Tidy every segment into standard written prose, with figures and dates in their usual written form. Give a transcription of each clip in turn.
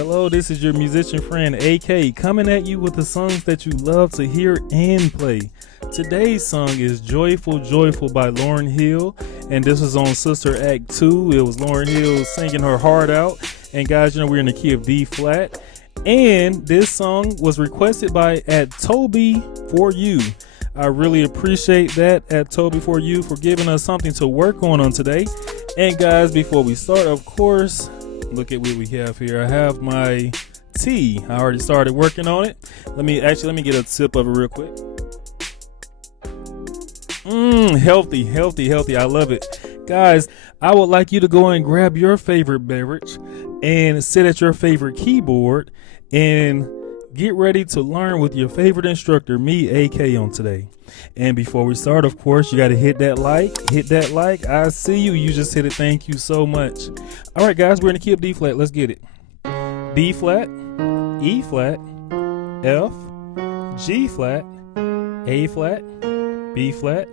Hello, this is your musician friend AK coming at you with the songs that you love to hear and play. Today's song is Joyful Joyful by Lauryn Hill, and this was on Sister Act 2. It was Lauryn Hill singing her heart out, and guys, you know we're in the key of D flat, and this song was requested by at Toby For You. I really appreciate that at Toby For You for giving us something to work on today. And guys, before we start, of course, look at what we have here. I have my tea. I already started working on it. Let me get a sip of it real quick. Healthy. I love it. Guys, I would like you to go and grab your favorite beverage and sit at your favorite keyboard and get ready to learn with your favorite instructor, me, AK, on today. And before we start, of course, you got to hit that like. I see you. You just hit it. Thank you so much. All right, guys, we're in the key of D flat. Let's get it. D flat, E flat, F, G flat, A flat, B flat,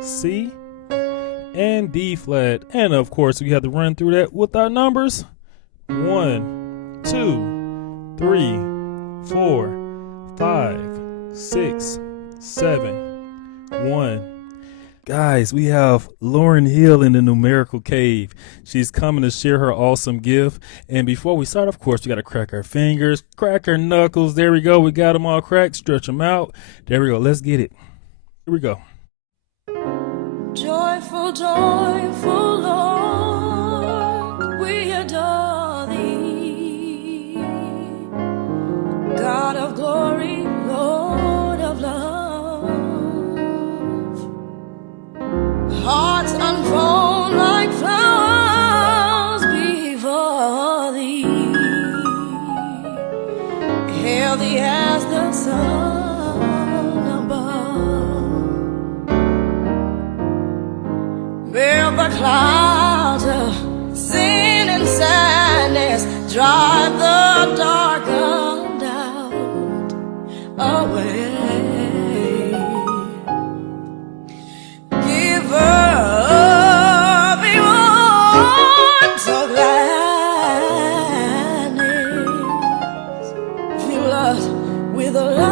C, and D flat. And of course, we have to run through that with our numbers. 1, 2, 3, 4, 5, 6, 7, 1. Guys, we have Lauryn Hill in the numerical cave. She's coming to share her awesome gift. And before we start, of course, we got to crack our fingers, crack our knuckles. There we go. We got them all cracked. Stretch them out. There we go. Let's get it. Here we go. Joyful, joyful Lord, we adore thee. God of glory, Lord of love. Hearts unfold like flowers before thee. Healthy as the sun above. Build the clouds of sin and sadness, drive the dark of doubt away. Give everyone so gladness, fill us with a light,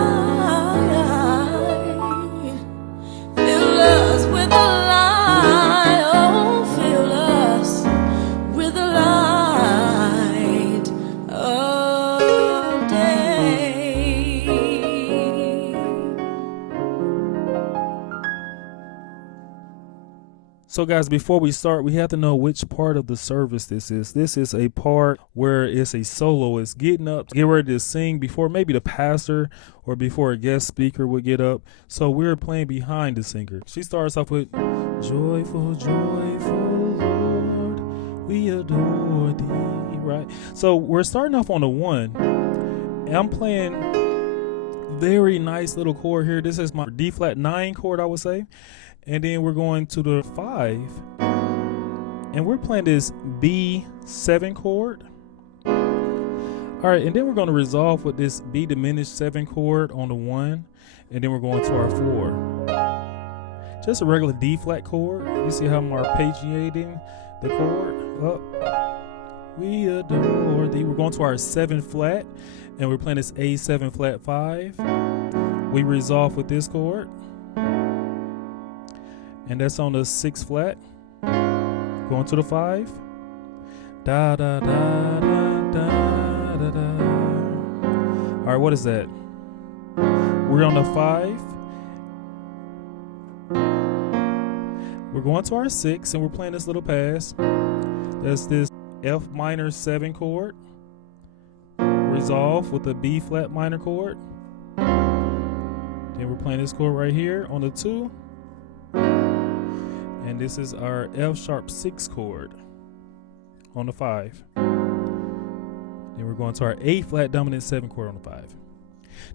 fill us with a light. So guys, before we start, we have to know which part of the service this is. This is a part where it's a soloist getting up, get ready to sing before maybe the pastor or before a guest speaker would get up. So we're playing behind the singer. She starts off with, Joyful, joyful Lord, we adore thee, right? So we're starting off on the 1. And I'm playing very nice little chord here. This is my D flat 9 chord, I would say. And then we're going to the 5, and we're playing this B7 chord. All right, and then we're going to resolve with this B diminished 7 chord on the 1, and then we're going to our 4. Just a regular D flat chord. You see how I'm arpeggiating the chord up. We adore thee. We're going to our 7 flat, and we're playing this A7 flat 5. We resolve with this chord. And that's on the 6 flat. Going to the 5. Da da da da da da da. All right, what is that? We're on the 5. We're going to our 6, and we're playing this little pass. That's this F minor 7 chord. Resolve with the B flat minor chord. Then we're playing this chord right here on the 2. And this is our F sharp 6 chord on the 5. Then we're going to our A flat dominant 7 chord on the 5.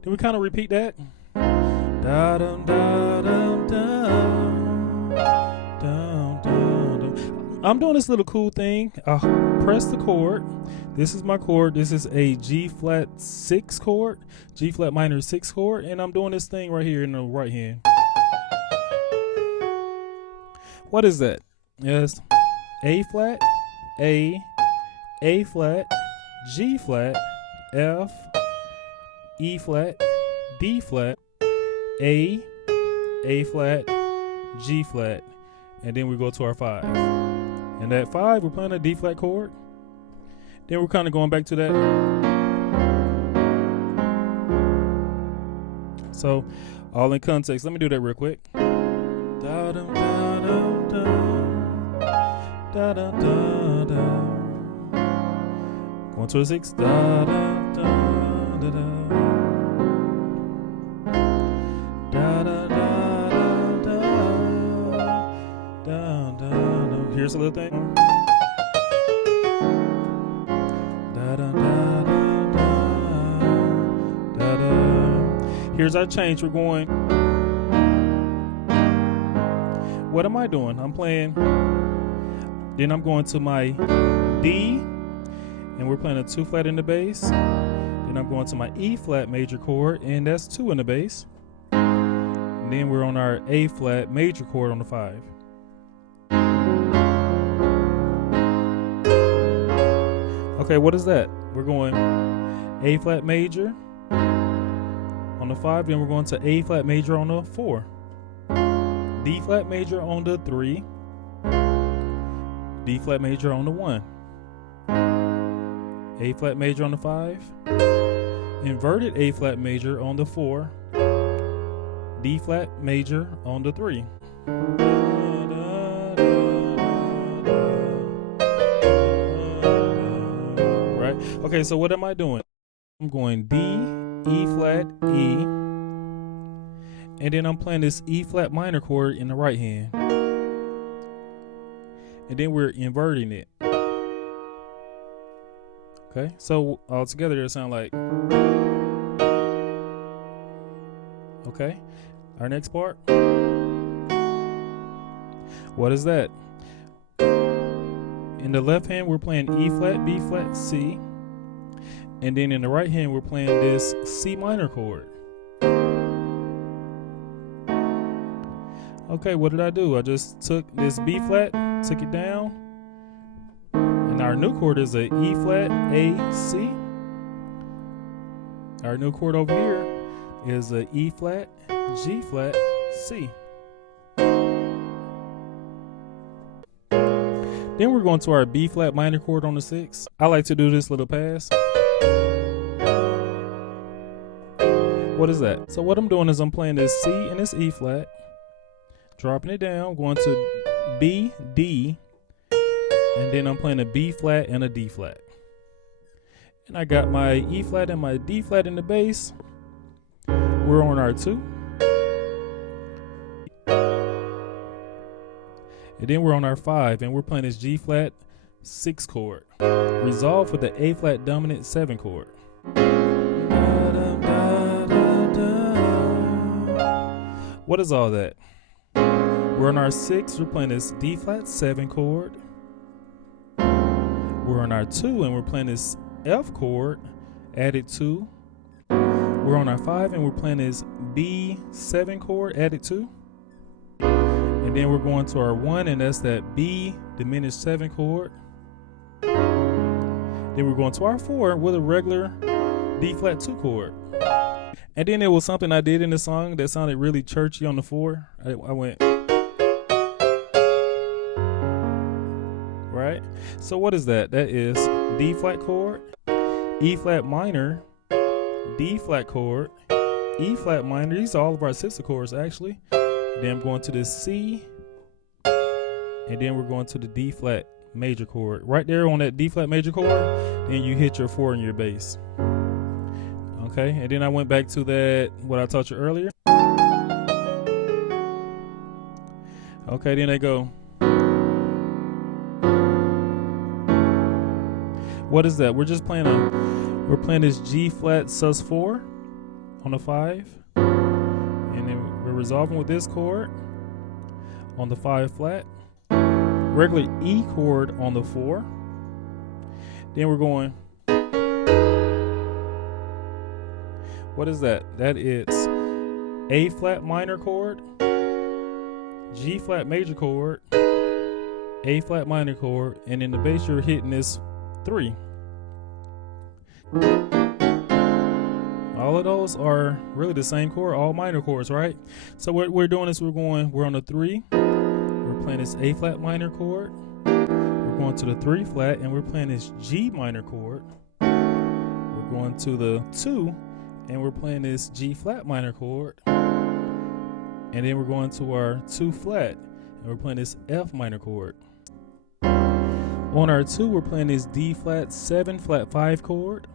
Then we kind of repeat that. Da dum da dum dum dum dum. I'm doing this little cool thing. I press the chord. This is my chord. This is a G flat 6 chord, G flat minor 6 chord, and I'm doing this thing right here in the right hand. What is that? Yes, A flat, A flat, G flat, F, E flat, D flat, A flat, G flat, and then we go to our 5. And that 5, we're playing a D flat chord. Then we're kind of going back to that. So, all in context. Let me do that real quick. Da da da da da da da da. Going to a 6. Da da da da da. Da da da da da da da. Here's a little thing. Da da da da da da. Here's our change. We're going. What am I doing? I'm playing. Then I'm going to my D, and we're playing a 2 flat in the bass. Then I'm going to my E flat major chord, and that's 2 in the bass. And then we're on our A flat major chord on the 5. Okay, what is that? We're going A flat major on the 5, then we're going to A flat major on the 4. D flat major on the 3, D flat major on the 1, A flat major on the 5, inverted A flat major on the 4, D flat major on the 3. Right? Okay, so what am I doing? I'm going D, E flat, E, and then I'm playing this E flat minor chord in the right hand. And then we're inverting it. Okay, so all together it'll sound like. Okay, our next part. What is that? In the left hand, we're playing E flat, B flat, C. And then in the right hand, we're playing this C minor chord. Okay, what did I do? I just took this B flat, took it down, and our new chord is a E flat, A, C. Our new chord over here is a E flat, G flat, C. Then we're going to our B flat minor chord on the 6. I like to do this little pass. What is that? So what I'm doing is I'm playing this C and this E flat, dropping it down, going to B, D, and then I'm playing a B flat and a D flat. And I got my E flat and my D flat in the bass. We're on our 2. And then we're on our 5, and we're playing this G flat 6 chord, resolved with the A flat dominant 7 chord. What is all that? We're on our 6, we're playing this D flat 7 chord. We're on our 2, and we're playing this F chord added 2. We're on our 5, and we're playing this B7 chord added 2. And then we're going to our 1, and that's that B diminished 7 chord. Then we're going to our 4 with a regular D flat 2 chord. And then there was something I did in the song that sounded really churchy on the 4. I went, right? So what is that? That is D flat chord, E flat minor, D flat chord, E flat minor. These are all of our sister chords actually. Then I'm going to the C, and then we're going to the D flat major chord. Right there on that D flat major chord, then you hit your 4 in your bass. Okay, and then I went back to that, what I taught you earlier. Okay, then I go. What is that? We're just playing we're playing this G flat sus4 on the 5. And then we're resolving with this chord on the 5 flat. Regular E chord on the 4. Then we're going. What is that? That is A flat minor chord, G flat major chord, A flat minor chord, and in the bass you're hitting this 3. All of those are really the same chord, all minor chords, right? So what we're doing is we're on the 3. We're playing this A flat minor chord. We're going to the 3 flat and we're playing this G minor chord. We're going to the 2 and we're playing this G flat minor chord. And then we're going to our 2 flat and we're playing this F minor chord. On our 2, we're playing this D flat 7 flat 5 chord.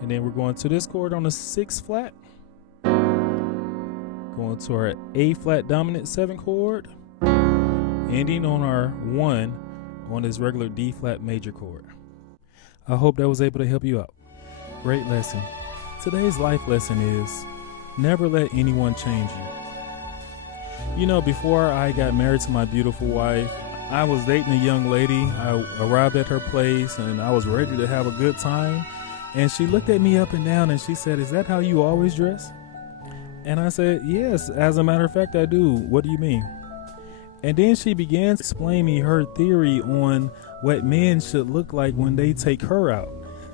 And then we're going to this chord on the 6 flat. Going to our A flat dominant 7 chord. Ending on our 1 on this regular D flat major chord. I hope that was able to help you out. Great lesson. Today's life lesson is never let anyone change you. You know, before I got married to my beautiful wife, I was dating a young lady. I arrived at her place and I was ready to have a good time. And she looked at me up and down and she said, "Is that how you always dress?" And I said, "Yes, as a matter of fact, I do. What do you mean?" And then she began to explain me her theory on what men should look like when they take her out.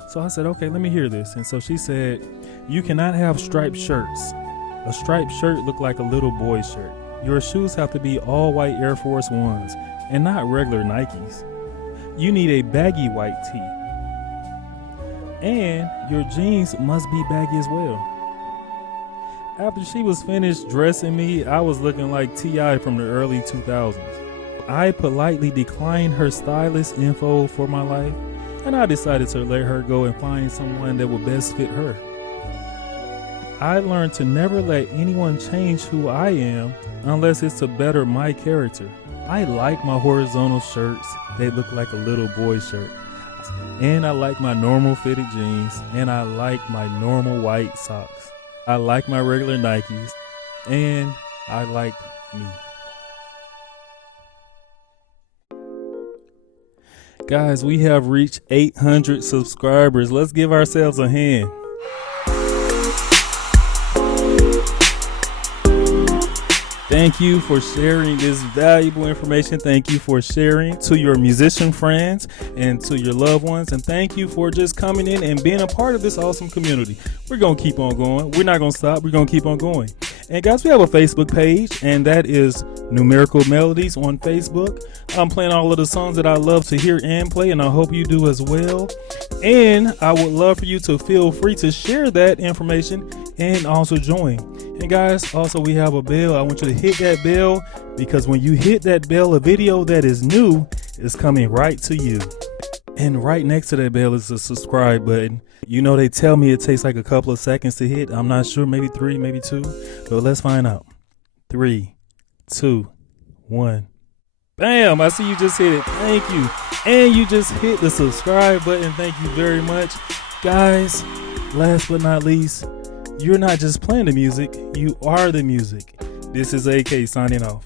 So I said, "Okay, let me hear this." And so she said, "You cannot have striped shirts. A striped shirt look like a little boy's shirt. Your shoes have to be all white Air Force Ones and not regular Nikes. You need a baggy white tee. And your jeans must be baggy as well." After she was finished dressing me, I was looking like T.I. from the early 2000s. I politely declined her stylist info for my life, and I decided to let her go and find someone that would best fit her. I learned to never let anyone change who I am unless it's to better my character. I like my horizontal shirts. They look like a little boy's shirt. And I like my normal fitted jeans, and I like my normal white socks. I like my regular Nikes, and I like me. Guys, we have reached 800 subscribers. Let's give ourselves a hand. Thank you for sharing this valuable information. Thank you for sharing to your musician friends and to your loved ones. And thank you for just coming in and being a part of this awesome community. We're going to keep on going. We're not going to stop. We're going to keep on going. And guys, we have a Facebook page, and that is Numerical Melodies on Facebook. I'm playing all of the songs that I love to hear and play, and I hope you do as well. And I would love for you to feel free to share that information and also join. And guys, also we have a bell. I want you to hit that bell, because when you hit that bell, a video that is new is coming right to you. And right next to that bell is the subscribe button. You know, they tell me it takes like a couple of seconds to hit. I'm not sure, maybe 3, maybe 2, but let's find out. 3, 2, 1. Bam! I see you just hit it. Thank you. And you just hit the subscribe button. Thank you very much. Guys, last but not least, you're not just playing the music, you are the music. This is AK signing off.